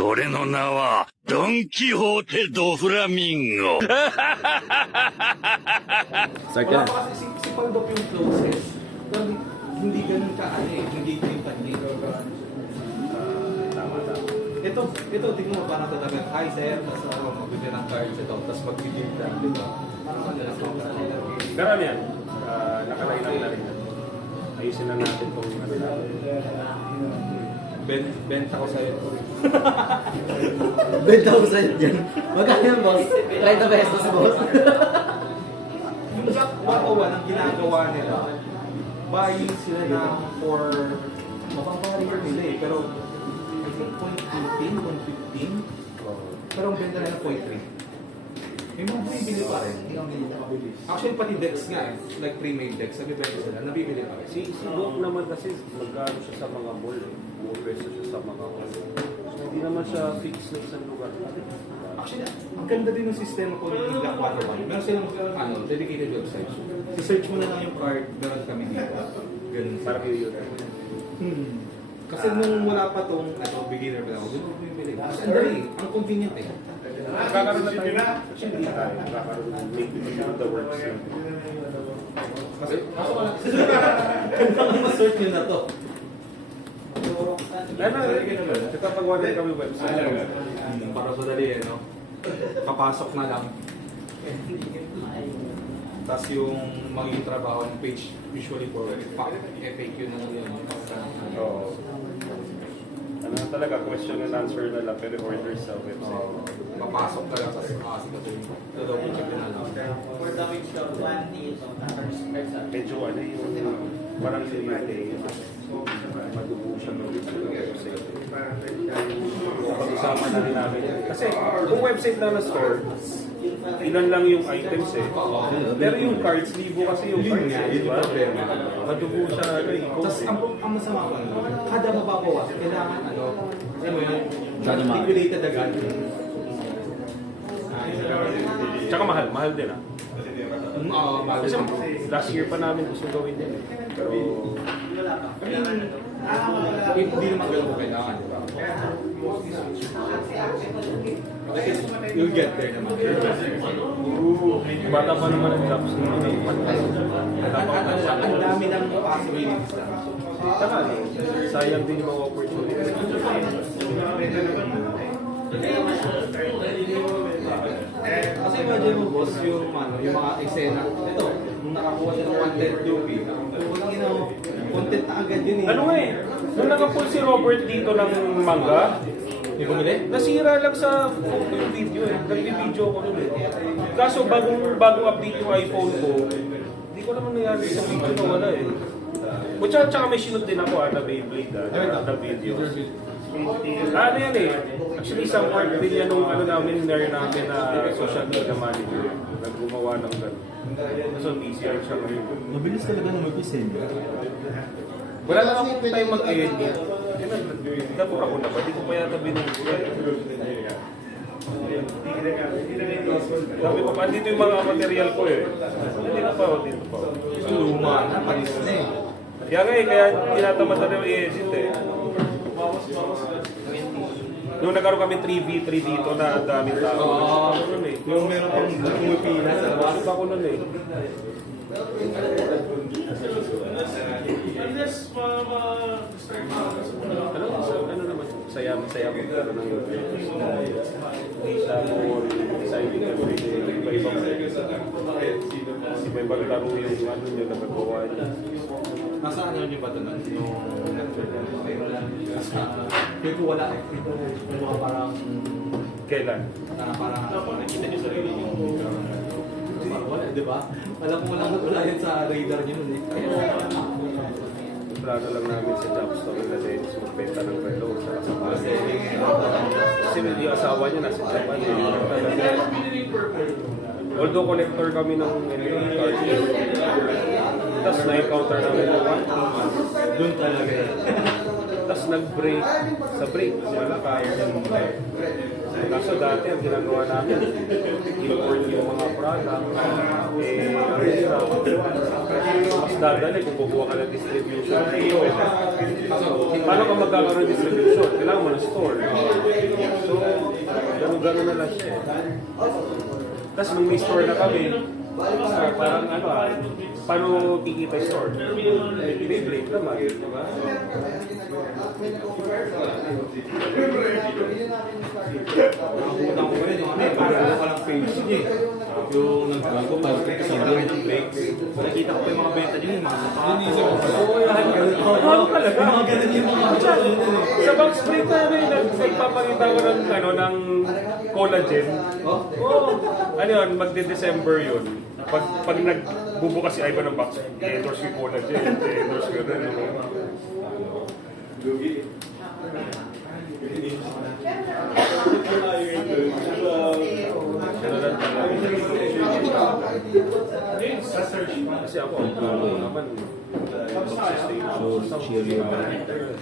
俺の名は、ドン・キホーテ・ド・フラミンゴ。 Start Wala ka. pa kasi si Pandok yung closest. Pero hindi ganun ka, hindi tripan. Tama. Ito, tingnan mo parang tatagal. Hi, sir. Tapos magbibigay ng cards ito. Tapos mag-give lang, di ba? Parang ano lang ako sa nila. Pero ano yan? Nakalay lang na rin. Ayusin na natin kung ano natin. Benta ko sa'yo. Benta ko sa'yo dyan. Magkano yan, boss? 30 pesos, boss. Yung Jack 101, ang ginagawa nila, buying sila na for mapapahali ko nila eh. Pero I think 0.18, 0.15. Pero ang benta nila 0.3. May mga bumibili pa rin. Actually, pati decks nga eh. Like pre-made decks, nabibenta sila, nabibili pa rin. Si Doc naman kasi magkano siya sa mga mall eh. Bumipwesto siya sa mga mall. So hindi naman siya fixed na isang lugar. Actually, ang ganda din ng sistema ko ng Black 101. Meron silang dedicated website. I-search mo na lang yung card, meron kami dito. Ganun. Para kayo yun. Kasi nung wala pa tong beginner pa ako, doon ako bumibili. Kasi ang dali, ang convenient eh. Kakaroon na tayo. Actually hindi tayo. Kakaroon na maybe the works na. Kasi, kaso wala. Kailangan ma-search nyo na to. Ito pag wala kami website. Para sa dali eh, no? Papasok na lang. Tapos yung magiging trabaho ng page usually for FAQ na lang yun. Oo. Ano na talaga, question and answer na lang, pero order sa website. Papasok ka lang sa double check na lang. For the week of 20 Medyo ano yung parang yung madugo siya ng website. Kasama na rin namin. Kasi kung website na store, ilan lang yung items eh. Pero yung cards, libo kasi yung cards eh. Diba? Madugo siya. Tapos ang masama ko, kada mababawas, kailangan regulated agad. Tsaka mahal din ah. Kasi Kasi last year pa namin gusto gawin din eh. Pero hindi naman ganun ko kailangan, di ba? You'll get there naman. bata pa naman ang drops nila. Ang dami ng possibilities lang. Tsaka sayang din yung mga opportunities. Kasi imagine mo, boss, yung mga eksena. Ito, nung nakakuha siya ng content UP, content na agad yun eh. Ano nga eh, nung nakapull si Robert dito ng manga, May bumili? nasira lang sa photo yung video eh. Nag-video ko nun eh. Kaso bagong update yung iPhone ko, hindi ko naman nangyari sa video na wala eh. O tsaka may sinunod din ako na Beyblade na videos. Ano yan eh, actually isang part din yan nung namin namin na social media manager. Naggumawa ng gano'n. So busy siya ngayon. Mabilis talaga na mag-isend. Wala lang akong time mag-edit. Tapos ako na ba? Di ko pa yata binubuhay. Sabi ko pa, dito yung mga material ko eh. Dito pa. Luma na, panis na eh. Kaya nga eh, kaya tinatamad na yung i-edit eh. Nung nagkaroon kami 3v3 dito na daming tao. Yung meron pang pumipila sa labas. Pasok ako nun eh. Ano naman, saya ko pero ng isa mo exciting iba-ibang iba-ibang laro yung yung nagagawa niya. Nasa ano nyo ba ito nun? Feel ko wala eh. Yung mga parang Kailan? parang nakikita nyo sarili nyo. Parang wala, di ba? Alam ko wala yan sa radar nyo nun eh. Plano lang namin sa job store na Dennis magbenta ng relo sa kasama. Kasi yung asawa niya nasa Japan eh. Although collector kami ng card. Tapos na-encounter namin yung one. Doon talaga eh. Tapos nag-break. Sa break, wala kaya yung kaso dati ang ginagawa namin, import yung mga product, mas dadali kung kukuha ka ng distribution dito. Paano ka magkakaroon ng distribution? Kailangan mo ng store. gano'n na lang siya eh. Tapos nung may store na kami, parang ano paano kikita yung store? Beyblade naman, di ba? Nakakutang ko rin yung ano eh, parang ano ka lang page niya eh. Yung nagbago, parang sa break ng breaks. Nakita ko pa yung mga benta niya, yung mga sapatos. Oo, yan. Ano talaga? Yung mga ganun yung mga Sa box break namin, nagpapakita ko ng, ano, ng collagen. Oo. Ano yun, magde-December yun. Pag nagbubukas si Ivan ng box, i-endorse ko yung collagen. I-endorse ko yun. Kasi ako, naman, so cheerleader.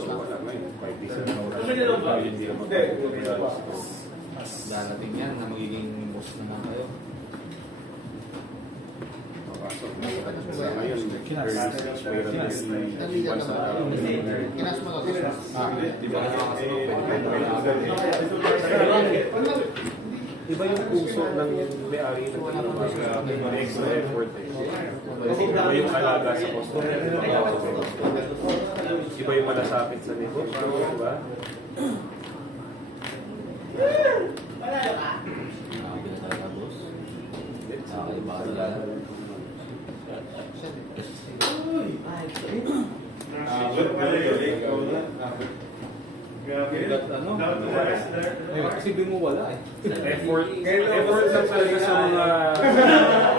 So wala ngayon, 5 days darating yan na magiging boss naman kayo. Ngayon, Di ba nakakasunod, pwede iba yung puso ng may-ari ng ginagawa ng extra effort eh. Iba yung alaga sa customer. Iba yung malasapit sa negosyo, di ba? Nakakabila talaga, boss. Nakakaiba talaga. Kasi mo wala eh. Effort lang talaga sa mga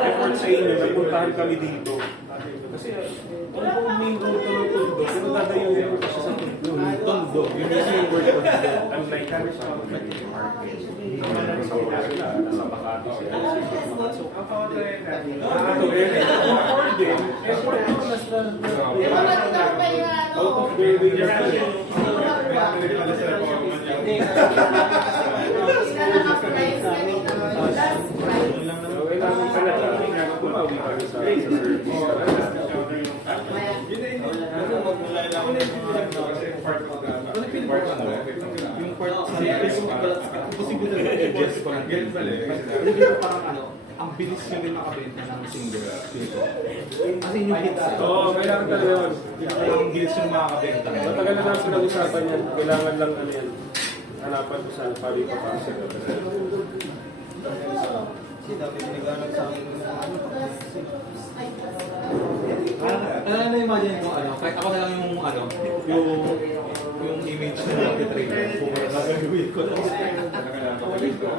effort sa inyo, napuntahan kami dito. Kasi ano pong main road ng Tondo, pero dadayuhin mo kasi sa Tondo. Yun yung word ko dito. Unlike sa market. Nasa Makati sila. So, ito eh, effort din. Effort mo nasa out of their way na kailangan pala tumawi kami sa service. Yung part sa posible na edges ko lang din. Dito parang ano, ang bilis nyo rin makabenta ng single dito. Kasi yung hits. Oo, kailangan talaga yun. Ang bilis nyo makakabenta. Matagal na lang pinag-usapan yan. Kailangan lang ano yan. Hanapan ko sa pari pa pa. Ano na imagine mo ano, kahit ako na lang yung ano, yung image na nag-trailer kung ano gagawin ko.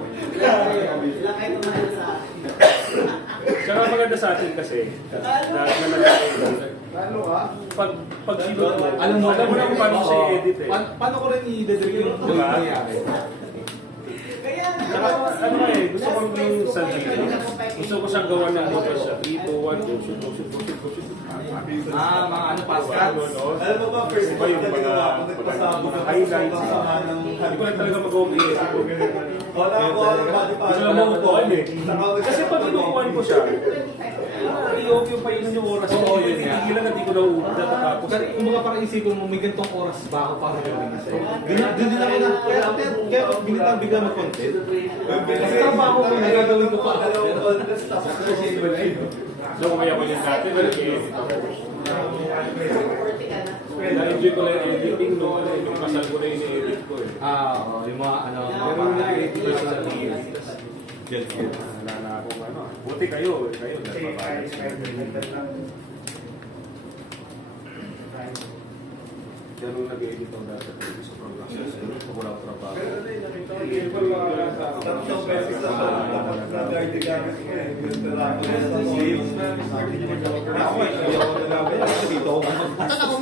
Tsaka maganda sa atin kasi, pag sinod mo, alam mo na kung paano siya i-edit eh. Paano ko rin i-dedrick yung nangyayari? Tsaka ano eh, gusto ko yung sa video. Gusto ko siyang gawa ng dito siya. 3, 2, 1, 2, shoot. Mga ano, fast cuts. Alam mo ba, first Iba yung mga highlights. Hindi ko lang talaga mag-o-edit. Wala ako, Gusto lang makukuhan eh. Kasi pag inukuhan ko siya, i-occupy yun yung oras. Oo, yun nga. Hindi lang hindi ko natatapos. Kasi kumbaga parang isipin mo, may ganitong oras ba ako para gawin isa? Doon din ako na, kaya binitang bigla mag-content. Kasi trabaho ko na gagawin ko pa. So, kaya ko yung dati, nag-edit ako. Na-enjoy ko lang yung editing, no? Yung kasal ko na yung edit ko eh. Yung mga ano, Pero nag-edit ko sa edit. Wala na akong ano. Buti kayo, nagpapalas kayo. Kaya nung nag-edit ako dati sa production, pag wala ko trabaho. tatlong beses sa nag-arte gamit ko eh. Sleeves na. Ako eh, hindi ako nagagawa. Dito ako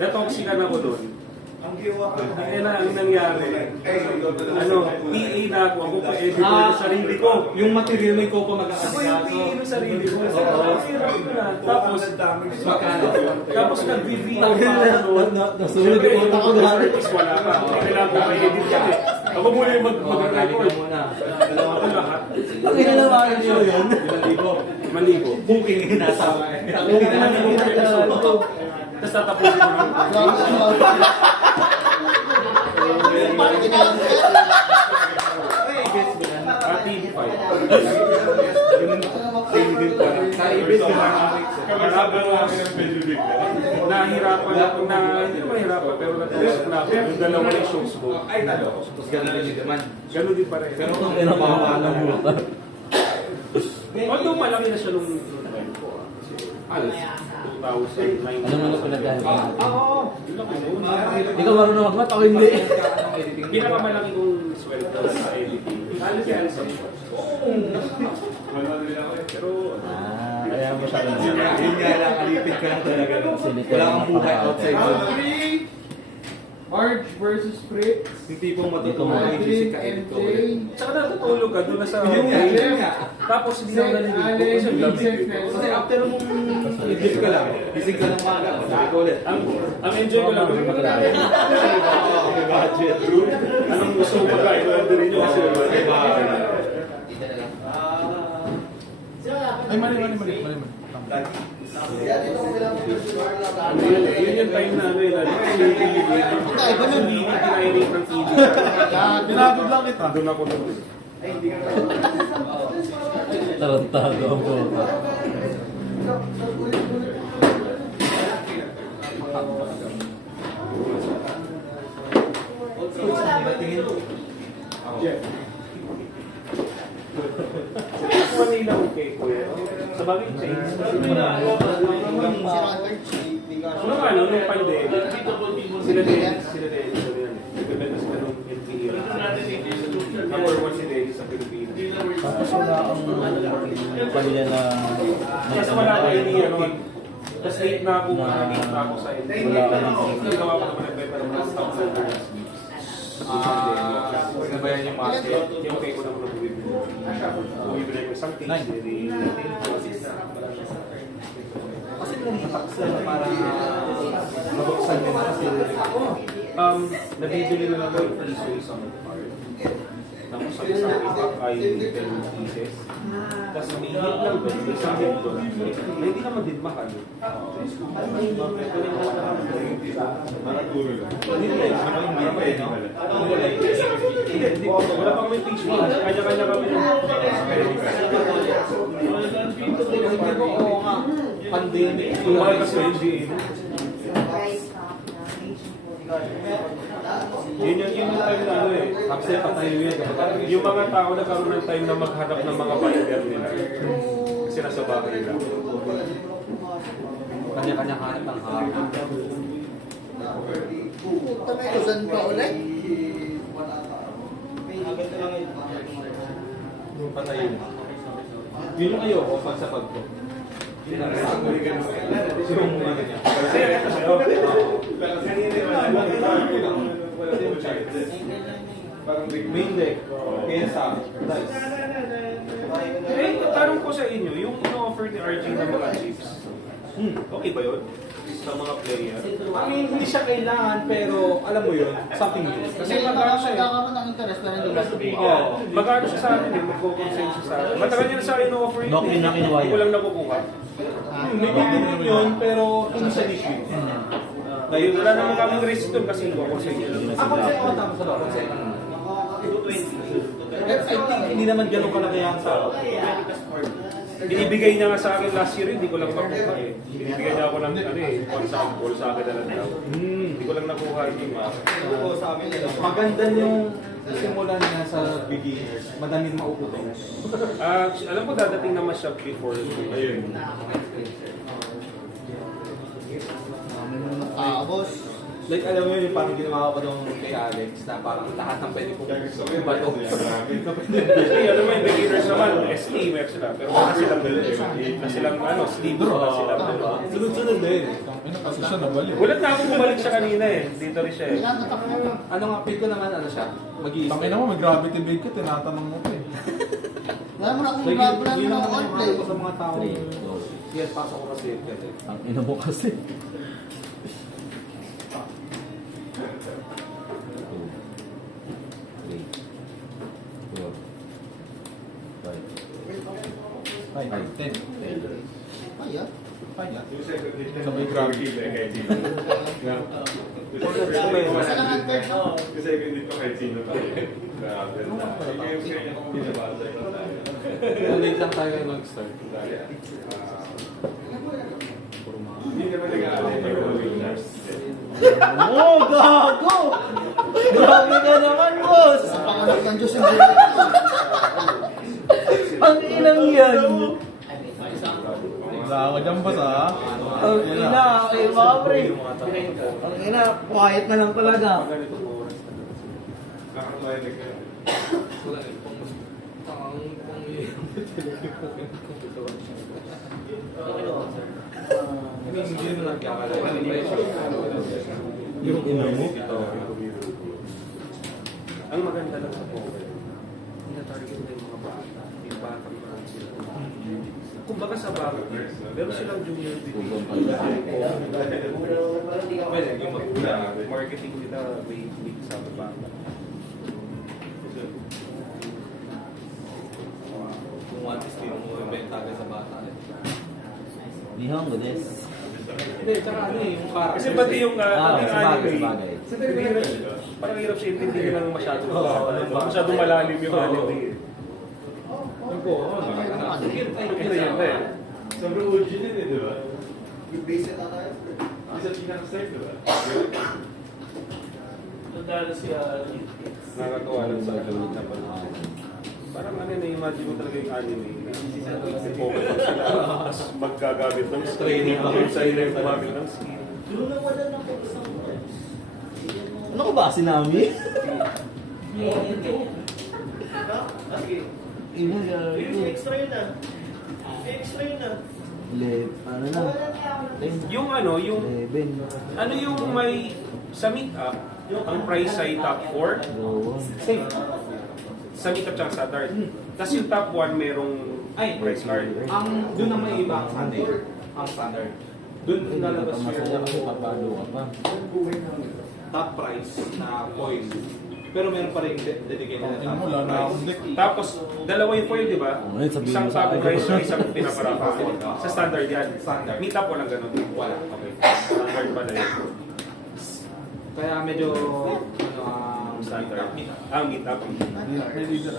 Na-toxican ako doon. ang ginawa ko. Kaya na, ang nangyari, ano, PA na ako pa editor ng sarili ko. Yung material mo ikaw pa Ako yung mag-aasikaso. PA ng sarili ko. Tapos nag-review ako. Nasunod yung utak ko na. Wala ka. Kailangan ko pa-edit ka eh. Ako muna yung mag-record. muna. Ako lahat. Ang inalawakan nyo yun. Malibo. Booking nasa. Malibo. Tapos tatapusin mo ng TV5. Same din pa. Sa ibig ko Nahirapan ako na, hindi naman mahirapan, pero natapos na ako. Yung dalawa na yung shows mo. Ay, talo. Tapos ganun din naman. Ganun din pa rin. Pero kung pinapawala mo. Although malaki na siya nung time ko. Kasi halos 2009. Ano mo na pinagahan? Oo. Hindi ka marunong magmat, ako hindi. Pinakamalaki kong sweldo sa editing. Pero Kaya mo siya rin. Yun nga lang, alipin ka lang talaga. Wala kang buhay outside mo. Arch versus Fritz. Yung tipong matutulog yung music ka edit ko. tsaka natutulog ka doon na sa Yun nga. tapos hindi na ako naliligo kasi ang lamig eh. Kasi after mong i-dip ka lang, gising ka ng maga, sabi ko ulit. Ang enjoy ko lang doon pagkain. May budget. Anong gusto mo pagkain? Orderin nyo kasi Ay, mali. yun yung time na ano yun. Iba na hindi pinairing ng TV. Pinagod lang kita. Doon ako doon. Tarantado ako. Manila okay ko yun. Sa bagay change. Nung ano, nung pandemic, sila din, nagbebenta sila nung NPE. Number 1 si Dennis sa Pilipinas. Tapos wala akong pamilya na may Kasi wala ko yun ano, tapos late na ako sa NPE. Nagawa ko naman nagbenta ng mga stock sa Sinabayan yung market. yung okay ko naman ang bumibili ko isang case. Kasi nalitak sila para mabuksan din kasi. Nabibili na lang yung free soy sa card. Tapos ang isang impact ay 10 pieces. Tapos may hit lang doon, may isang hit doon. Na hindi naman din mahal. Hindi po, wala pa kami fish meal. Kanya-kanya kami ng Hindi ko, oo nga. Pandemic. mahal kasi hindi. Yun yung time na ano eh. Tapos patayo yun. Yung mga tao nagkaroon ng time na maghanap ng mga buyer nila. Kasi nasa bahay nila. Kanya-kanya hanap ng hapon. Saan pa ulit? Yung patayo. Yun yung ayoko pag sa pagko. Yung ano niya. Main deck. Kesa. Dice. Eh, tanong ko sa inyo, yung ino-offer ni RG ng mga chips, okay ba yun? Sa mga player? I mean, hindi siya kailangan, pero alam mo yun, something new. Kasi magkano siya eh. Magkakaroon ng interest pero hindi ba? Oo. Magkano siya sa akin eh, magko-consensus sa akin. Matagal niya na sa akin ino-offer yun. Knock-in na kinuha Hindi ko lang nakukuha. May bibili yun, pero hindi siya issue. Ngayon, wala naman kaming risk doon kasi ino-consent niya lang. Ako sa ako tama sa bawat set. I think hindi naman ganun kalakihan sa ako. Binibigay niya nga sa akin last year, hindi ko lang makuha eh. Binibigay niya ako ng ano eh, one sample sa akin na lang daw. Hindi ko lang nakuha yung Maganda yung simulan niya sa beginners. Madaming mauputong. alam ko dadating naman siya before. Ayun. Boss. Like alam mo yun, parang ginawa ko pa doon kay Alex na parang lahat ng pwede kong bato. Kasi alam mo yung beginners naman, ST meron sila. Pero wala silang ano, sleeves na sila. Sunod-sunod na yun. Kasi siya nabalik. Gulat na ako bumalik siya kanina eh. Dito rin siya eh. Ano nga, pick ko naman ano siya, mag-iisip. Tangina mo, may gravity bait ka, tinatanong mo pa eh. Wala mo na akong Like, problem yun ng naman all yung play. ano ko sa mga tao. Yes, pasok ko kasi. Ang ina mo kasi. Ay, 10. Ay, ah. kanya. Yung second hit niya, Sabay grabe. kahit sino. Yung second hit ko kahit sino pa. Grabe. Yung pinabasa ko tayo. Late lang tayo kayo mag-start. Hindi naman nag-aalay pero winners. Oh, gago! Grabe ka naman, boss! Pangalan ng Diyos yung Ang inang yan! Wala ka dyan, boss, ha? Ang ina, okay mga pre. Ang ina, quiet na lang talaga. Nakakamayanig ka. Hindi mo nagkakalala. Yung ina mo? Ang maganda lang sa poker, ina-target na yung mga bata. Yung bata pa sila. Kumbaga sa bata, pero silang junior division. Well, yung marketing nila may big sa bata. Kung one is yung benta agad sa bata. Nihong ko des. Hindi, tsaka ano eh, yung character. Kasi pati yung sabagay, anime, sabagay. parang hirap siya intindihin ng masyadong masyadong malalim yung anime. Yung po, Ito yun eh. Sobrang OG din eh, di ba? Yung basic na tayo. Isa pinaka-start, di ba? Nakakatuwa lang sa gamit na pala. Parang ano na-imagine mo talaga yung anime. Focus lang sila. Tapos maggagamit ng training lang sa ila yung gumamit ng skill. Ano ko ba sinami? Ina, Extra yun ah. Extra yun ah. ano na? Yung ano, yung 11. ano yung may sa meet-up, ang price ay top 4. Same. Sa meet-up tsaka standard. Tapos yung top 1 merong price card. ang doon na may iba ang standard. Ang standard. Doon lalabas Masaya kasi yung papalo ka pa. top price na foil. Pero meron pa rin dedicated na top Wala na akong deck. Tapos, dalawa yung foil, di ba? Ngayon, sabihin Isang mo sa top akin. price at isang pinaparapa. Sa standard yan. Standard. Meet-up walang ganun. Wala. Okay. Standard pala yun. Kaya medyo Standard. meet-up. Meet-up. May leader.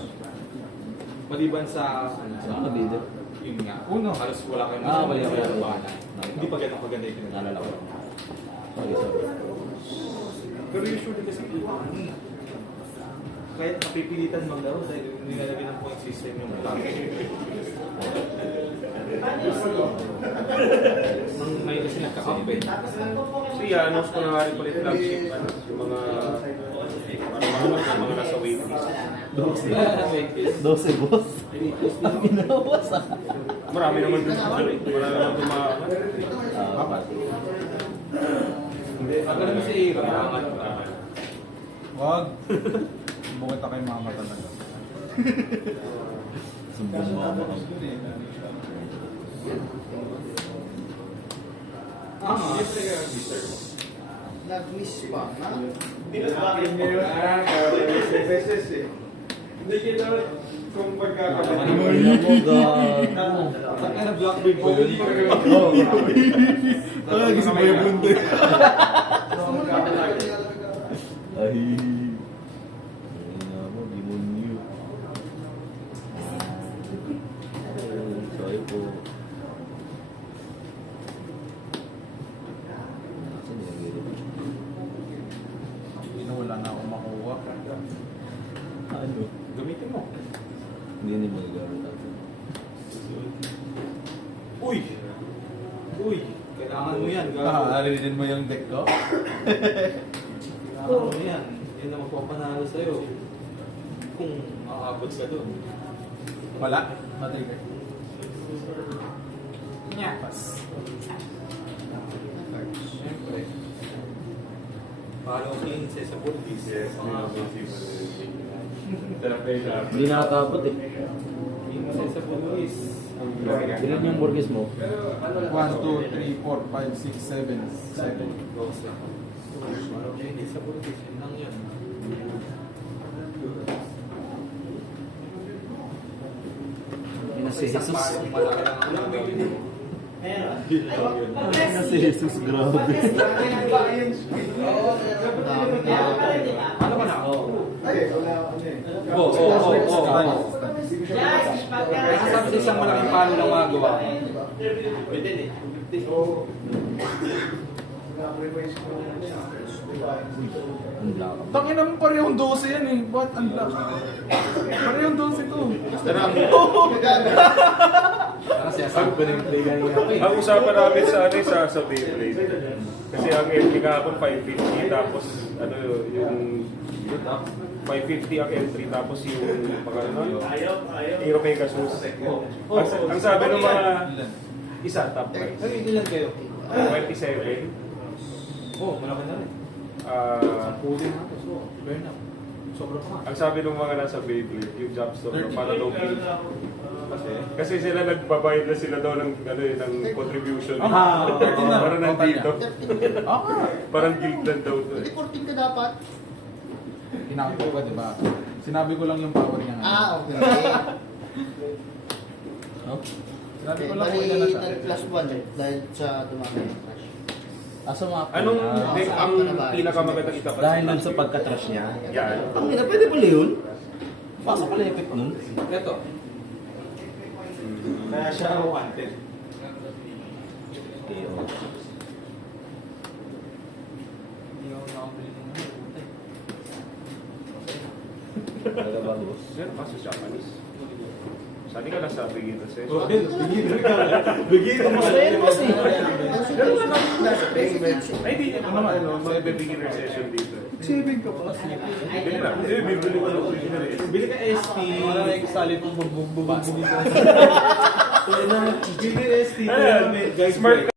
Maliban sa Ano dito? yun nga. Uno. Halos wala kayong Wala. bahala. Hindi pa ganun kaganda yung Nalala ko. pinag-alala. Okay, sorry. Pero usually kasi Kahit napipilitan maglaro dahil nilalagay ng point system yung ngayon kasi nagkakampi. so i-announce ko na nga rin ulit flagship yung mga nasa waitlist. 12 boss. Ang binawas ah. Marami naman dun dyan eh. Marami naman tumakan. Ako naman si Ira. Wag. Sumbong kita kay mama talaga. Sumbong mo ako. Nag-miss pa. Ha? Beses eh. Hindi kita kung pagkakabali. Mo gago. Saan ka na Blackbird ko yun? Gising pa yung bunde. Ay. Ayun mo, demonyo. Sorry po. Saan nilagay? Hindi na wala na akong makuha. Ano? Gamitin mo. Hindi na magagamit natin. Uy! Uy! Kailangan mo yan. Arinin mo yung deck ko? Kailangan mo yan. Yan na magpapanalo sa'yo. Kung makakabot ka doon. Wala. Matigay. Nyapas. Siyempre. Parang 15 sa Burgis. Yes, Hindi nakakabot eh. 15 sa Burgis. Ilan yung burgess mo? 1, 2, 3, 4, 5, 6, 7, 7. Parang 20 sa Burgis. Yun lang yan. Ina si Jesus. Parang malaki lang ang gagawin mo. Si Jesus, grabe. Ano ka na? Ay, wala ako eh. Sabi sa isang malaking palo lang magawa. Na-revise ko na siya. Tangin naman parehong 12 yan eh. Ba't ang laki? Parehong 12 to. Kasi sabi ko na yung play ganyan ako eh. Ang usapan namin sa ano sa Beyblade. Kasi ang entry kahapon 550 tapos ano yung 550 ang entry tapos yung pagkano Hero Pegasus. Ang sabi ng mga isa top price. Ay, ilan kayo? 27. Oh, malaki na rin. Pulling na to, so burn up. Sobrang pa. Ang sabi ng mga nasa Beyblade, yung job store, para daw pay. Kasi sila nagbabayad na sila daw ng, ano, ng contribution. Parang nandito. Parang guild lang daw to. Hindi 14 ka dapat. Tinako ko, di ba? Sinabi ko lang yung power niya. Okay. Sinabi ko lang Bali, kung ilan na siya. nag-plus 1 dahil sa dumami ng crash. Anong ang pinakamagandang itapat? Dahil nun sa pagka-trash niya. Yan. Ang ina, pwede pala yun. Pasok pala yung effect nun. Ito. Kaya siya wanted. Hindi ako nakabili ng ano. Meron ka sa Japanese. Sali ka lang sa beginner session. Kamusta yan, boss eh? Ay, di naman ano, may beginner session dito. Saving ka pa. Bili na. Bibili ko ng beginner eh. Bili ka ST. Para like solid mong bugbugin ko. Bili ST. Smart